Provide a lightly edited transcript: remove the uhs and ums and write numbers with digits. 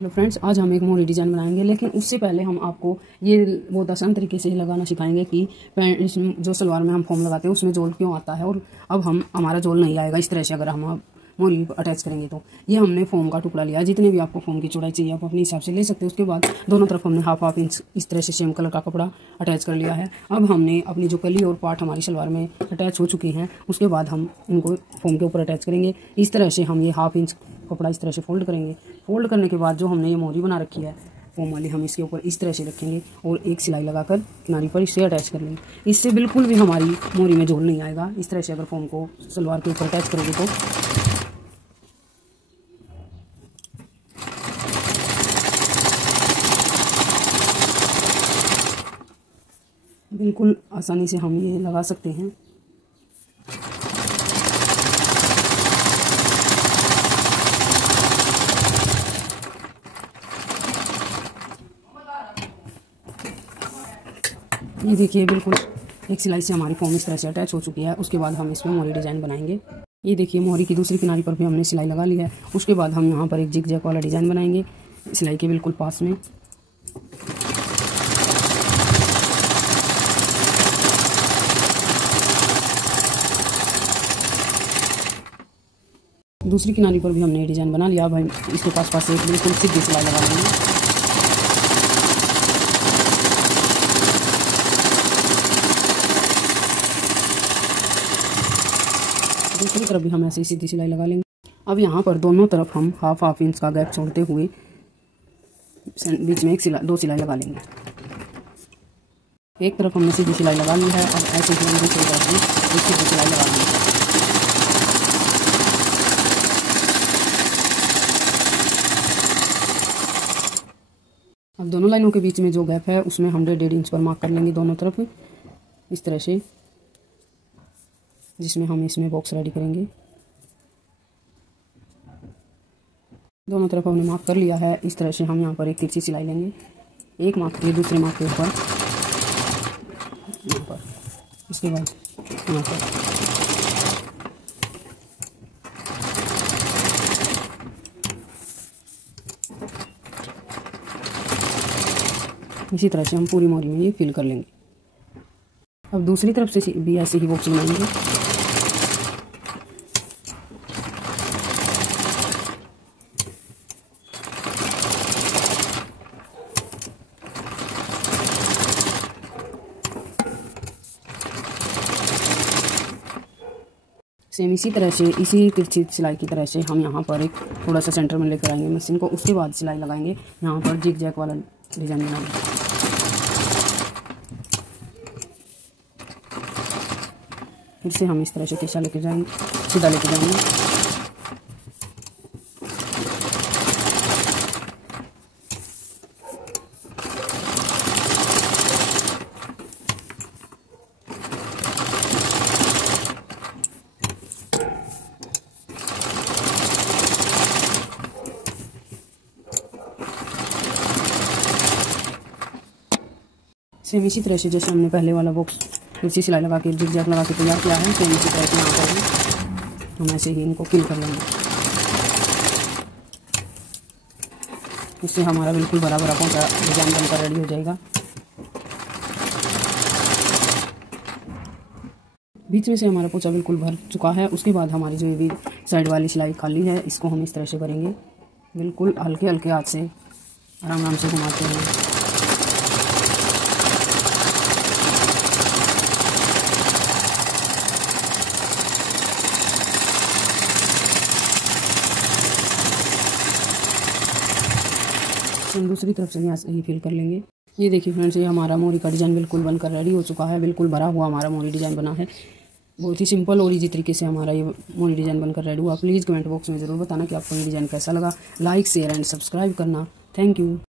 Hello friends, आज हम एक मोरी डिज़ाइन बनाएंगे, लेकिन उससे पहले हम आपको ये बहुत आसान तरीके से लगाना सिखाएंगे कि पैंट जो सलवार में हम फॉर्म लगाते हैं उसमें जोल क्यों आता है। और अब हमारा जोल नहीं आएगा इस तरह से अगर हम मोरी अटैच करेंगे। तो ये हमने फॉर्म का टुकड़ा लिया, जितने भी आपको फॉर्म की चौड़ाई चाहिए आप अपने हिसाब से ले सकते हैं। उसके बाद दोनों तरफ हमने हाफ इंच इस तरह से सेम कलर का कपड़ा अटैच कर लिया है। अब हमने अपनी जो कली और पार्ट हमारी सलवार में अटैच हो चुकी हैं, उसके बाद हम इनको फॉर्म के ऊपर अटैच करेंगे। इस तरह से हम ये हाफ इंच कपड़ा इस तरह से फोल्ड करेंगे। फोल्ड करने के बाद जो हमने ये मोरी बना रखी है फॉर्म वाली, हम इसके ऊपर इस तरह से रखेंगे और एक सिलाई लगाकर किनारी पर इससे अटैच कर लेंगे। इससे बिल्कुल भी हमारी मोरी में जोल नहीं आएगा। इस तरह से अगर फॉर्म को सलवार के ऊपर अटैच करोगे तो बिल्कुल आसानी से हम ये लगा सकते हैं। ये देखिए, बिल्कुल एक सिलाई से हमारी फॉर्म इस तरह से अटैच हो चुकी है। उसके बाद हम इसमें मोरी डिज़ाइन बनाएंगे। ये देखिए, मोरी की दूसरी किनारी पर भी हमने सिलाई लगा ली है। उसके बाद हम यहाँ पर एक जिग जैग वाला डिज़ाइन बनाएंगे सिलाई के बिल्कुल पास में। दूसरी किनारी पर भी हमने डिज़ाइन बना लिया। अब हम इसके पास एक बिल्कुल सीधी सिलाई लगा लेंगे। दूसरी तरफ भी हम ऐसे ही सीधी सिलाई लगा लेंगे। अब यहाँ पर दोनों तरफ हम हाफ इंच का गैप छोड़ते हुए बीच में दो सिलाई लगा लेंगे। एक तरफ हमने सीधी सिलाई लगा ली है। अब ऐसे ही हम दूसरी तरफ भी एक सीधी सिलाई लगा लेंगे। अब दोनों लाइनों के बीच में जो गैप है उसमें हम 1.5 इंच पर मार्क कर लेंगे दोनों तरफ इस तरह से, जिसमें हम इसमें बॉक्स रेडी करेंगे। दोनों तरफ हमने मार्क कर लिया है। इस तरह से हम यहाँ पर एक तिरछी सिलाई लेंगे, एक मार्क के दूसरे मार्क के ऊपर यहाँ पर, इसके बाद यहाँ पर इसी तरह से हम पूरी मोरी में ये फिल कर लेंगे। अब दूसरी तरफ से भी ऐसे ही बॉक्स बनाएंगे। सेम इसी तरह से इसी तिरछी सिलाई की तरह से हम यहाँ पर एक थोड़ा सा सेंटर में लेकर आएंगे मशीन को। उसके बाद सिलाई लगाएंगे, यहाँ पर जिग जैग वाला डिज़ाइन बनाएंगे। फिर से हम इस तरह से सीधा लेके जाएंगे। सेम इसी तरह से जैसे हमने पहले वाला बॉक्स इसी सिलाई लगा के जिग जैग लगा के तैयार किया है, सेम इसी तरह से यहाँ पर भी हम ऐसे ही इनको फिल कर लेंगे। इससे हमारा बिल्कुल बड़ा पोंचा डिजाइन बनकर रेडी हो जाएगा। बीच में से हमारा पोंचा बिल्कुल भर चुका है। उसके बाद हमारी जो भी साइड वाली सिलाई खाली है इसको हम इस तरह से करेंगे, बिल्कुल हल्के हल्के हाथ से आराम से घुमाते हैं। हम दूसरी तरफ से यहाँ से ही फिल कर लेंगे। ये देखिए फ्रेंड्स, ये हमारा मोरी का डिज़ाइन बिल्कुल बनकर रेडी हो चुका है। बिल्कुल भरा हुआ हमारा मोरी डिज़ाइन बना है। बहुत ही सिंपल और इजी तरीके से हमारा ये मोरी डिज़ाइन बनकर रेडी हुआ। प्लीज़ कमेंट बॉक्स में ज़रूर बताना कि आपको ये डिज़ाइन कैसा लगा। लाइक शेयर एंड सब्सक्राइब करना। Thank you.